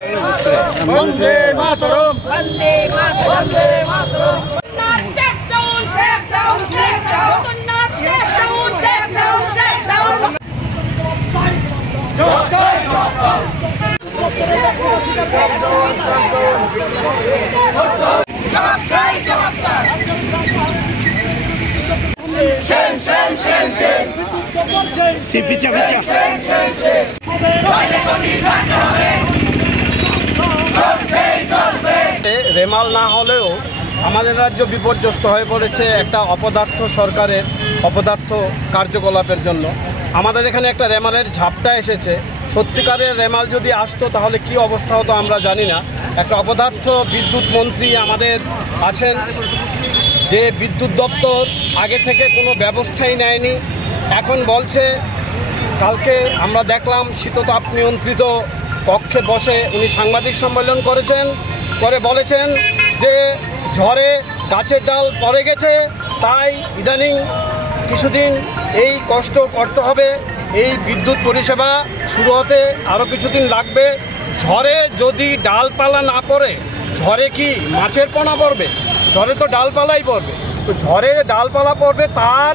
वंदे मातरम वंदे मातरम वंदे मातरम step down step down step down step down step down step down shame shame shame shame पीछे রেমাল না হলেও আমাদের রাজ্য বিপর্যস্ত হয়ে পড়েছে একটা অপদার্থ সরকারের অপদার্থ কার্যকলাপের জন্য। আমাদের এখানে একটা রেমালের ঝাপটা এসেছে। সত্যিকারের রেমাল যদি আসতো তাহলে কি অবস্থা হতো আমরা জানি না। একটা অপদার্থ বিদ্যুৎ মন্ত্রী আমাদের আছেন, যে বিদ্যুৎ দপ্তর আগে থেকে কোনো ব্যবস্থাই নেয়নি। এখন বলছে, কালকে আমরা দেখলাম শীততাপ নিয়ন্ত্রিত কক্ষে বসে উনি সাংবাদিক সম্মেলন করে বলেছেন যে ঝড়ে গাছের ডাল পড়ে গেছে, তাই ইদানিং কিছুদিন এই কষ্ট করতে হবে। এই বিদ্যুৎ পরিষেবা শুরু হতে আরও কিছুদিন লাগবে। ঝড়ে যদি ডালপালা না পড়ে, ঝড়ে কি মাছের পোনা পড়বে? ঝড়ে তো ডালপালাই পড়বে। তো ঝড়ে ডালপালা পড়বে, তার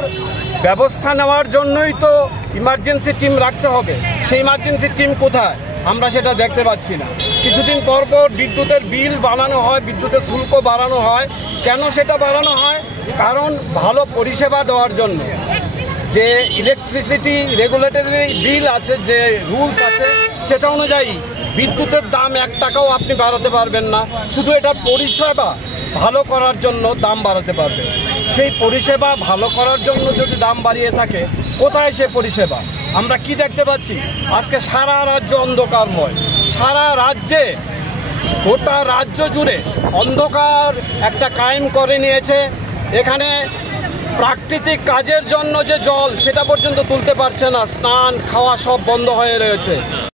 ব্যবস্থা নেওয়ার জন্যই তো ইমার্জেন্সি টিম রাখতে হবে। সেই ইমার্জেন্সি টিম কোথায়? আমরা সেটা দেখতে পাচ্ছি না। কিছুদিন পর পর বিদ্যুতের বিল বাড়ানো হয়, বিদ্যুতের শুল্ক বাড়ানো হয়। কেন সেটা বাড়ানো হয়? কারণ ভালো পরিষেবা দেওয়ার জন্য। যে ইলেকট্রিসিটি রেগুলেটরি বিল আছে, যে রুলস আছে, সেটা অনুযায়ী বিদ্যুতের দাম 1 টাকাও আপনি বাড়াতে পারবেন না। শুধু এটা পরিষেবা ভালো করার জন্য দাম বাড়াতে পারবে। সেই পরিষেবা ভালো করার জন্য যদি দাম বাড়িয়ে থাকে, কোথায় সে পরিষেবা? আমরা কি দেখতে পাচ্ছি? আজকে সারা রাজ্য অন্ধকারময়। সারা রাজ্যে, গোটা রাজ্য জুড়ে অন্ধকার একটা কায়েম করে নিয়েছে। এখানে প্রাকৃতিক কাজের জন্য যে জল, সেটা পর্যন্ত তুলতে পারছে না। স্নান খাওয়া সব বন্ধ হয়ে রয়েছে।